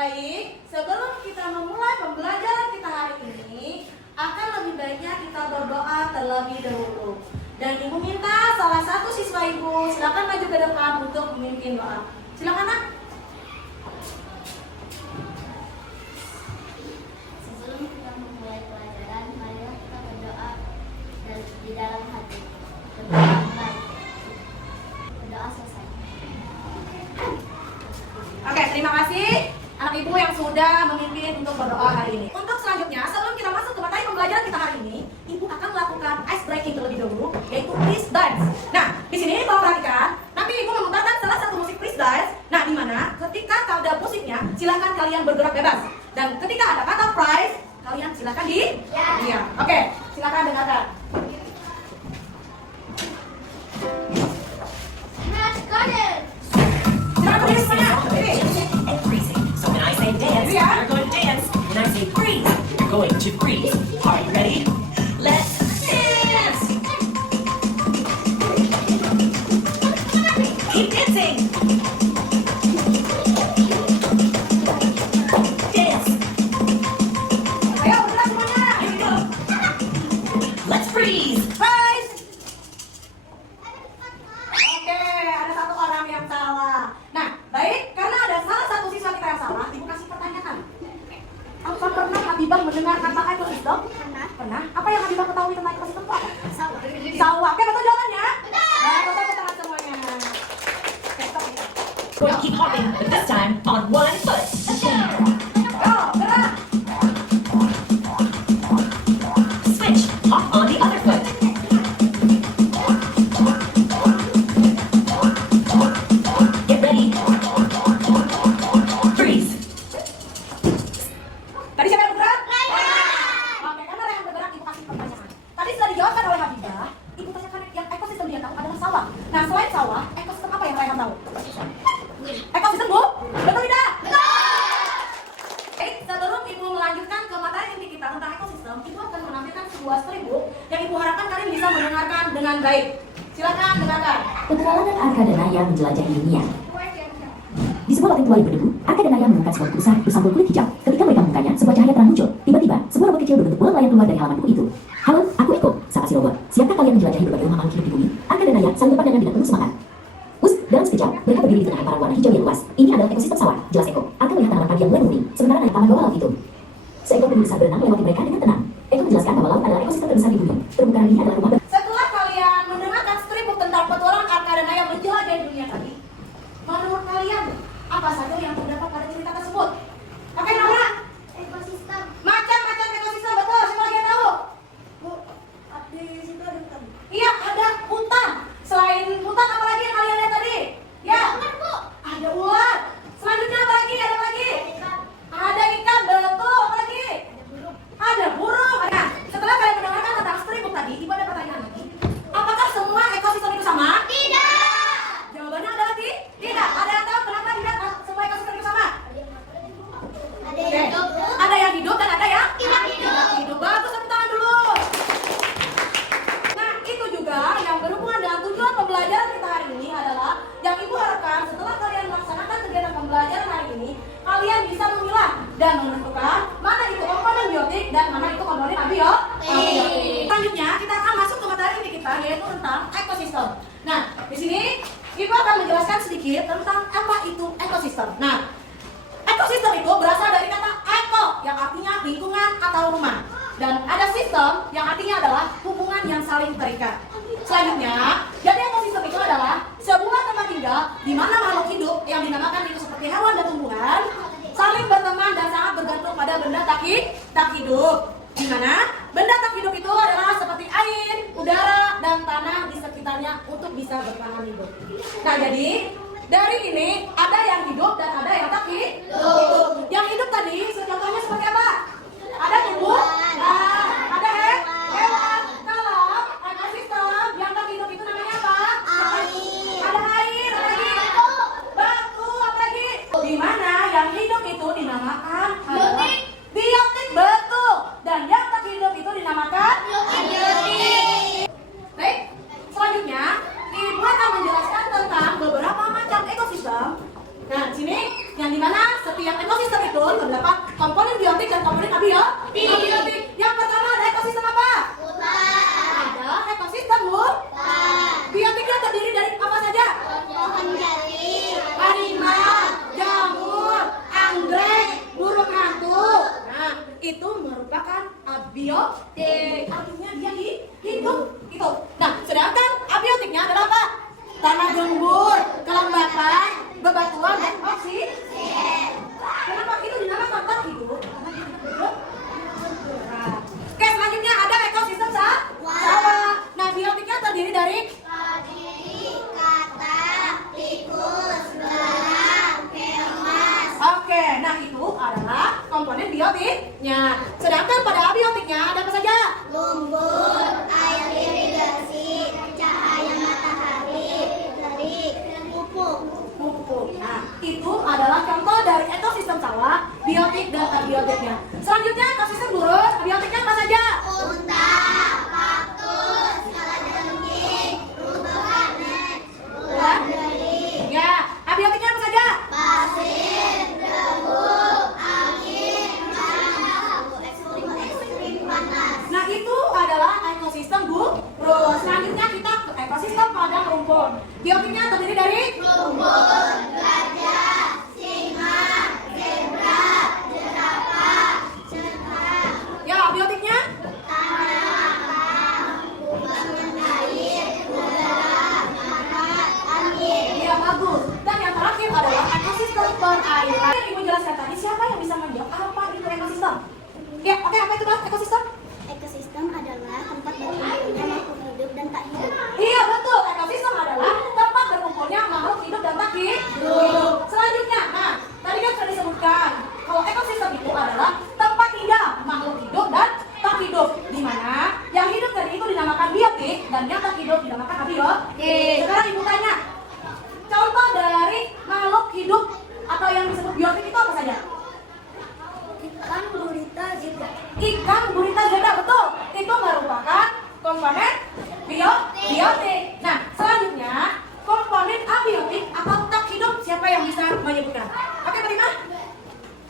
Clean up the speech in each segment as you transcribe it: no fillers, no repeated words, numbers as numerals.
Baik, sebelum kita memulai pembelajaran kita hari ini, akan lebih baiknya kita berdoa terlebih dahulu. Dan Ibu minta salah satu siswa Ibu silakan maju ke depan untuk memimpin doa. Silakan, Nak. Sebelum kita memulai pelajaran, marilah kita berdoa dan di dalam hati. Berdoa mulai. Berdoa selesai. Oke, terima kasih anak Ibu yang sudah memimpin untuk berdoa hari ini. Untuk selanjutnya, sebelum kita masuk ke materi pembelajaran kita hari ini, Ibu akan melakukan ice breaking terlebih dahulu, yaitu freeze dance. Nah, di sini tolong perhatikan, nanti Ibu memutarkan salah satu musik freeze dance. Nah, di mana ketika ada musiknya, silakan kalian bergerak bebas. Dan ketika ada kata freeze, kalian silakan diam. Oke, silakan dengarkan. Silakan berdiri semuanya. Berdiri. And freezing. So when I say dance, you're going to dance. When I say freeze, you're going to freeze. Are you ready? Let's dance! Keep dancing! Dance! Ayo bergerak semuanya. Here we go! Let's freeze! Freeze. Oke, ada satu orang yang salah. Nah, baik, karena ada salah satu siswa kita yang salah, Ibu kasih pertanyaan. Apa pernah Habibah mendengar kata ekosistem? Pernah. Apa yang Habibah ketahui tentang ekosistem itu apa? Sawah. Oke, betul jawabannya? Nah, betul tangan semuanya. Oke, stop ya. Going to keep hopping, but this time on one foot. Go, gerak. Switch, hop on the other foot. Get ready. Freeze. Tadi siapa yang bergerak? Oke, karena yang bergerak Ibu kasih pertanyaan. Tadi sudah dijawabkan oleh Habibah. Ibu tanyakan yang ekosistem dia tahu adalah sawah. Nah, selain sawah, ekosistem apa yang Rayhan tahu? Ekosistem, Bu? Betul tidak? Baik, sebelum Ibu melanjutkan ke materi inti kita tentang ekosistem, Ibu akan menampilkan sebuah storybook yang Ibu harapkan kalian bisa mendengarkan dengan baik. Silakan dengarkan. Petualangan Arkadenaya menjelajahi dunia. Di sebuah loteng tua yang berdebu, Arkadenaya menemukan sebuah buku besar bersampul kulit hijau. Ketika mereka membukanya, sebuah cahaya terang muncul. Tiba-tiba, sebuah robot kecil berbentuk bola melayang keluar dari halaman buku itu. Halo, aku Eko, sapa si robot. Siapkah kalian menjelajahi berbagai rumah makhluk hidup di bumi? Arkadenaya saling berpandangan dengan penuh semangat. Dalam sekejap, mereka berdiri di tengah hamparan warna hijau yang luas. Ini adalah ekosistem sawah, jelas Eko. Arka melihat tanaman padi yang mulai menguning, sementara naik taman bawah laut itu. Seekor penyu besar berenang melewati mereka dengan tenang. Eko menjelaskan bahwa laut adalah ekosistem terbesar di bumi. Terumbu karang ini adalah rumah Setelah kalian mendengarkan storybook tentang petualangan Arkadenaya menjelajahi dunia tadi, menurut kalian apa saja yang terdapat pada cerita tersebut? Oke, Nora. Ekosistem. Macam-macam ekosistem, betul. Siapa lagi yang tahu? Bu, di situ ada hutan. Iya, ada hutan. Selain hutan, apa lagi yang kalian lihat tadi? Ya, Bu. ada ular. Selanjutnya apa lagi? Ada apa lagi? Ada ikan, betul. Apa lagi? Ada burung. Nah, setelah kalian mendengarkan tentang storybook tadi, Ibu ada pertanyaan lagi. Apakah semua ekosistem itu sama? Tidak. Jawabannya adalah tidak. Ada yang tahu kenapa tidak semua ekosistem itu sama? Ada Oke. yang hidup. Ada yang hidup dan ada yang Tidak hidup. hidup. Bagus, tepuk tangan dulu. Nah, itu juga yang berhubungan dengan tujuan pembelajaran kita hari ini adalah yang Ibu harapkan setelah kalian melaksanakan kegiatan pembelajaran hari ini, kalian bisa memilah dan menentukan mana itu komponen biotik dan mana itu komponen abiotik. Selanjutnya, kita akan masuk ke materi inti kita yaitu tentang ekosistem. Nah, di sini Ibu akan menjelaskan sedikit tentang apa itu ekosistem. Nah, ekosistem itu berasal dari kata eko yang artinya lingkungan atau rumah. Dan ada sistem yang artinya adalah hubungan yang saling terikat. Selanjutnya, jadi ekosistem itu adalah sebuah tempat tinggal di mana makhluk hidup yang dinamakan itu seperti hewan dan tumbuhan saling berteman dan sangat bergantung pada benda tak hidup. Di mana benda tak hidup itu adalah seperti air, udara, dan tanah di sekitarnya untuk bisa bertahan hidup. Nah, jadi dari ini ada yang hidup dan ada yang tak hidup. Yang hidup tadi contohnya seperti apa? Ada tumbuh, ada hewan. Kalau ekosistem yang tak hidup itu namanya apa? Ada air, apa lagi? Batu, apa lagi? Di mana yang hidup itu dinamakan biotik, betul. Dan yang tak hidup itu dinamakan abiotik. Baik, selanjutnya Ibu akan menjelaskan tentang beberapa macam ekosistem. Nah, di sini yang dimana setiap ekosistem itu timbul terdapat komponen biotik dan komponen abiotik. Yang pertama ada ekosistem apa? Ada ekosistem biotiknya terdiri dari apa saja? Pohon jati, Harimau, jamur, anggrek, burung hantu. Nah, itu merupakan abiotik. Artinya dia hidup gitu. Nah, sedangkan abiotiknya adalah apa? Tanah gembur, kelembapan, bebatuan, dan oksigen. Kenapa itu dinamakan tak hidup? Karena dia hidup bergerak. Oke, selanjutnya ada ekosistem sawah. Nah, biotiknya terdiri dari kata, tikus, belerang, keong. Oke, nah itu adalah komponen biotiknya. Sedangkan pada abiotiknya ada apa saja? Lumpur, air irigasi, cahaya matahari, terik, pupuk. Nah, itu adalah contoh dari ekosistem sawah, biotik dan abiotiknya. Selanjutnya ekosistem burung, abiotiknya apa saja? Unta, kaktus, kalajengking, rumput ulat dering, Ya, abiotiknya apa saja? pasir, debu, angin, panas, ekstrim panas. Nah, itu adalah ekosistem burung. Selanjutnya kita ke ekosistem padang rumput. Biotiknya terdiri dari Lumpur, gajah, singa, zebra, jerapah, cengkeh, ya abiotiknya tanah, kubangan air, udara, darat, angin. iya bagus. Dan yang terakhir adalah ekosistem perairan. Ibu jelaskan tadi siapa yang bisa menjawab apa itu ekosistem? Ya, oke, apa itu ekosistem? Ekosistem adalah tempat berkumpulnya makhluk hidup dan tak hidup. Iya betul, ekosistem adalah tempat berkumpulnya makhluk hidup dan tak hidup. Selanjutnya, nah tadi kan sudah disebutkan kalau ekosistem itu adalah tempat tinggal makhluk hidup dan tak hidup, di mana yang hidup tadi itu dinamakan biotik dan yang tak hidup dinamakan abiotik. Sekarang ibu tanya, contoh dari makhluk hidup atau yang disebut biotik itu apa saja? Ikan gurita zebra. Ikan gurita zebra, betul. Itu merupakan komponen biotik. Nah, selanjutnya komponen abiotik atau tak hidup, siapa yang bisa menyebutkan? Oke, Fatima?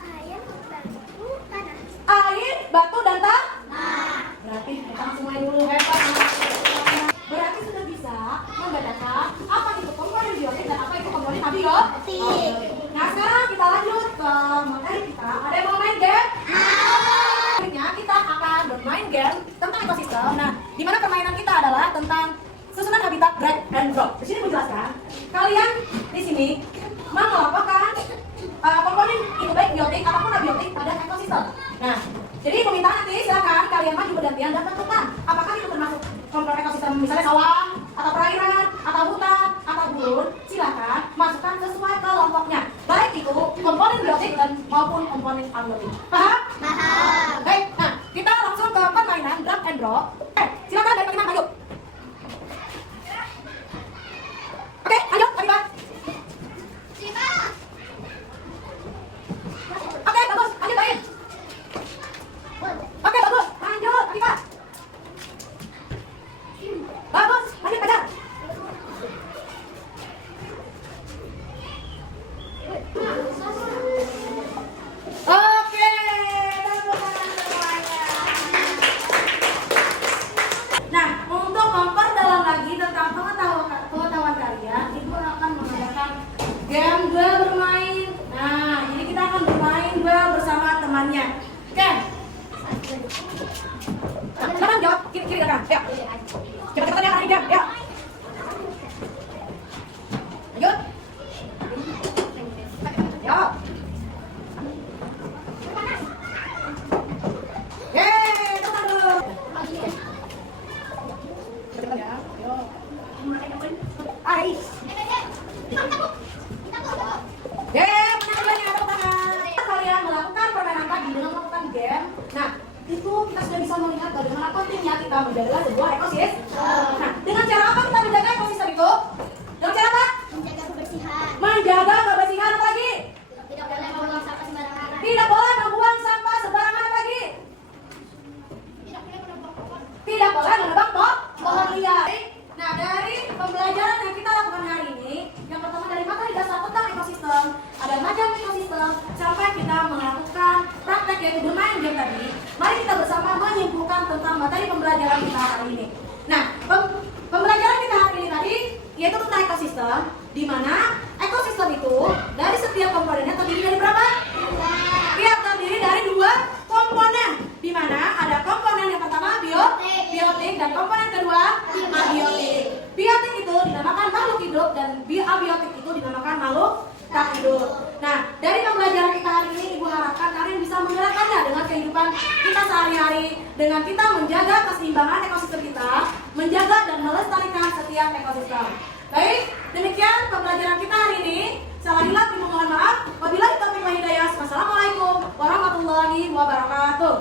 Air, batu, tanah. Air, batu, dan tanah. Berarti kita semua dulu hebat. Berarti sudah bisa membedakan apa itu komponen biotik dan apa itu komponen abiotik. Nah, sekarang kita lanjut ke materi kita. Ada yang mau main game? Selanjutnya kita akan bermain game tentang ekosistem. Nah, di mana permainan kita adalah tentang susunan habitat drag and drop. Di sini menjelaskan, kalian di sini mengelompokkan komponen itu baik biotik ataupun abiotik pada ekosistem. Nah, jadi ibu minta nanti silakan kalian maju bergantian dan tentukan apakah itu termasuk komponen ekosistem, misalnya sawah atau perairan atau hutan atau gurun. Silakan masukkan sesuai kelompoknya, baik itu komponen biotik dan maupun komponen abiotik. Paham? Paham. Baik, nah kita langsung ke permainan drag and drop. Silakan dari Fatima maju. Oke, lanjut Fatima. Oke, bagus. Lanjut Bain. Oke, bagus. Lanjut Fatima. Bagus. Lanjut Fajar. Oke, tepuk tangan semuanya. Nah, untuk memperdalam lagi tentang pengetahuan kalian, ibu akan mengadakan game duel bermain. Nah, jadi kita akan bermain duel bersama temannya. Oke. Nah, sekarang jawab kiri kanan. Ayo. Cepat-cepat ya, jam. Ayo. Lanjut. Ayo. Yeay, teman dulu. Cepat ya. Ayo. Ai. Yeay, menang dulunya, tepuk tangan. Kalian melakukan permainan tadi dengan melakukan game. Nah, itu kita sudah bisa melihat bagaimana pentingnya kita menjaga sebuah ekosistem. Nah, dengan cara apa kita menjaga ekosistem itu? Dengan cara apa? Menjaga kebersihan. Menjaga kebersihan apa lagi? Tidak boleh membuang sampah sembarangan. Tidak boleh membuang sampah sembarangan apa lagi? Tidak boleh menebang pohon liar. Nah, dari pembelajaran yang kita lakukan hari ini, yang pertama dari materi dasar tentang ekosistem, ada macam ekosistem, sampai kita melakukan yaitu bermain game tadi, mari kita bersama menyimpulkan tentang materi pembelajaran kita hari ini. Nah, pembelajaran kita hari ini tadi yaitu tentang ekosistem, di mana ekosistem itu dari setiap komponennya terdiri dari berapa? Iya, terdiri dari 2 komponen, di mana ada komponen yang pertama biotik dan komponen kedua abiotik. Biotik itu dinamakan makhluk hidup dan abiotik itu dinamakan makhluk tak hidup. Nah, dari pembelajaran kita hari ini, Ibu harapkan kalian bisa menerapkannya dengan kehidupan kita sehari-hari, dengan kita menjaga keseimbangan ekosistem kita, menjaga dan melestarikan setiap ekosistem. Baik, demikian pembelajaran kita hari ini. Salah hilaf, mohon maaf. Wabillahi taufiq wal hidayah. Wassalamualaikum warahmatullahi wabarakatuh.